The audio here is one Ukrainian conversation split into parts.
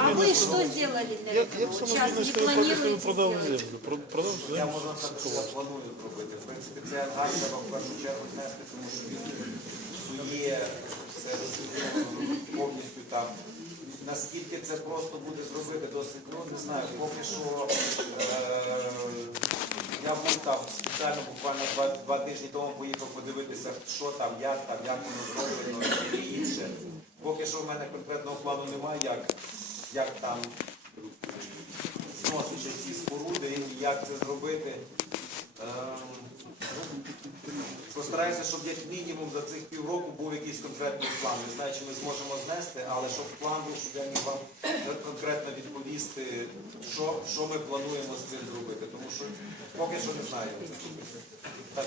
А вы сказав? что сделали для Як, этого? як самовільно сейчас не що ви планируете сделать? землю? Про- Продав Я можу що я планую зробити. В принципі, це ангар треба в першу чергу знести, тому що він псує все розсвітлено повністю там. Наскільки це просто буде зробити досить, ну не знаю, поки що е, я був там спеціально буквально два, два тижні тому поїхав подивитися, що там, як там, як воно зроблено і інше. Поки що в мене конкретного плану немає, як, як там зносити ці споруди і як це зробити Ем, Постараюся, щоб як мінімум за цих півроку був якийсь конкретний план. Не знаю, чи ми зможемо знести, але щоб план був, щоб я міг вам конкретно відповісти, що, що ми плануємо з цим зробити. Тому що поки що не знаю. Так,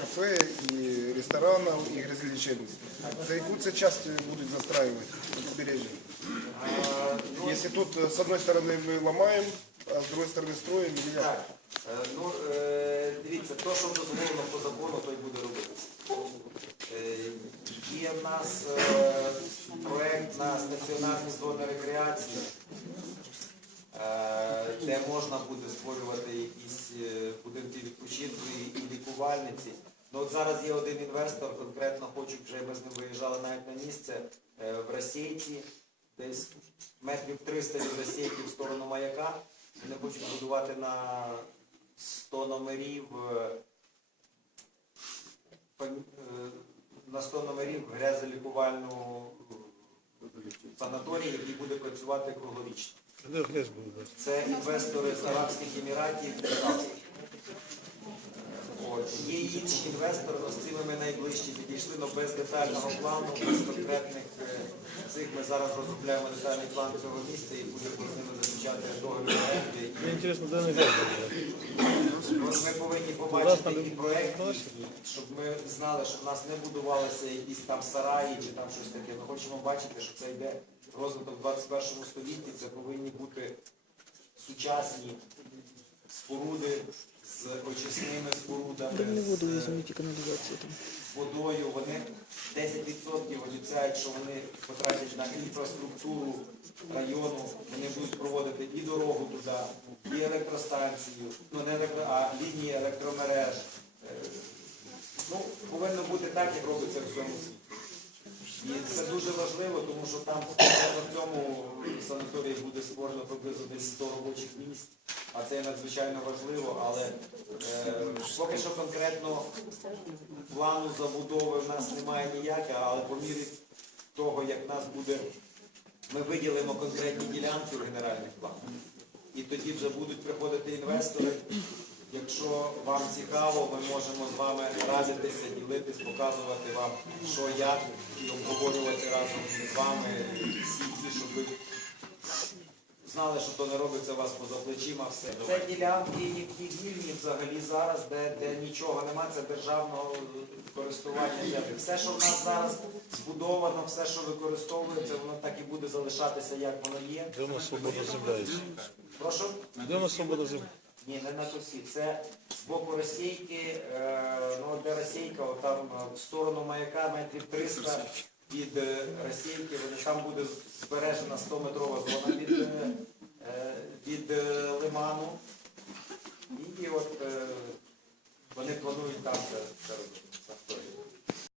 кафе и ресторанов, и развлечений. За яку це часть будуть застраювати на побережжі? а, ну, Если тут э, с одной стороны мы ломаем, а с другой стороны строим, или як? Так, е, ну е, дивіться, то, що дозволено по закону, то й буде робитися. Е, Є в нас е, проект на стаціонарні зони рекреації, е, де можна буде створювати якісь будинки відпочинку і, лікувальниці. Ну от зараз є один інвестор, конкретно хочу, вже ми з ним виїжджали навіть на місце в Російці, десь метрів 300 від Російки в сторону маяка. Вони хочуть будувати на 100 номерів е, е, на 100 номерів грязолікувальну е, санаторій, який буде працювати круглорічно. Це інвестори з Арабських Еміратів і От. Є інші інвестори, з цими ми найближчі підійшли, але без детального плану, без конкретних цих. Ми зараз розробляємо детальний план цього міста і будемо з ними заключати договір. От Ми повинні побачити ті проекти, щоб ми знали, що в нас не будувалися якісь там сараї чи там щось таке. Ми хочемо бачити, що це йде розвиток в 21 столітті. Це повинні бути сучасні споруди з очисними спорудами, з, візьміть каналізацію там. водою. Вони 10% обіцяють, що вони потратять на інфраструктуру району. Вони будуть проводити і дорогу туди, і електростанцію, ну не електро, а лінії електромереж. Е, Ну, повинно бути так, як робиться в всьому світі. І це дуже важливо, тому що там в цьому санаторії буде створено приблизно десь 100 робочих місць, а це надзвичайно важливо, але е, поки що конкретно плану забудови в нас немає ніякого, але по мірі того, як нас буде, ми виділимо конкретні ділянки в генеральних планах. І тоді вже будуть приходити інвестори. Якщо вам цікаво, ми можемо з вами радитися, ділитись, показувати вам, що як, і обговорювати разом з вами всі ті, щоб ви знали, що то не робиться у вас поза плечима. Все це ділянки, які вільні взагалі зараз, де, де нічого нема, це державного користування землі. Все, що в нас зараз збудовано, все, що використовується, воно так і буде залишатися, як воно є. Де у нас свобода земля? Прошу. Де у нас свобода земля? Ні, не на косі. Це з боку Російки, е, ну де Російка, от там е, в сторону маяка метрів 300 від е, Російки, там буде збережена 100-метрова зона від, е, е, від лиману. І от вони планують там це, робити.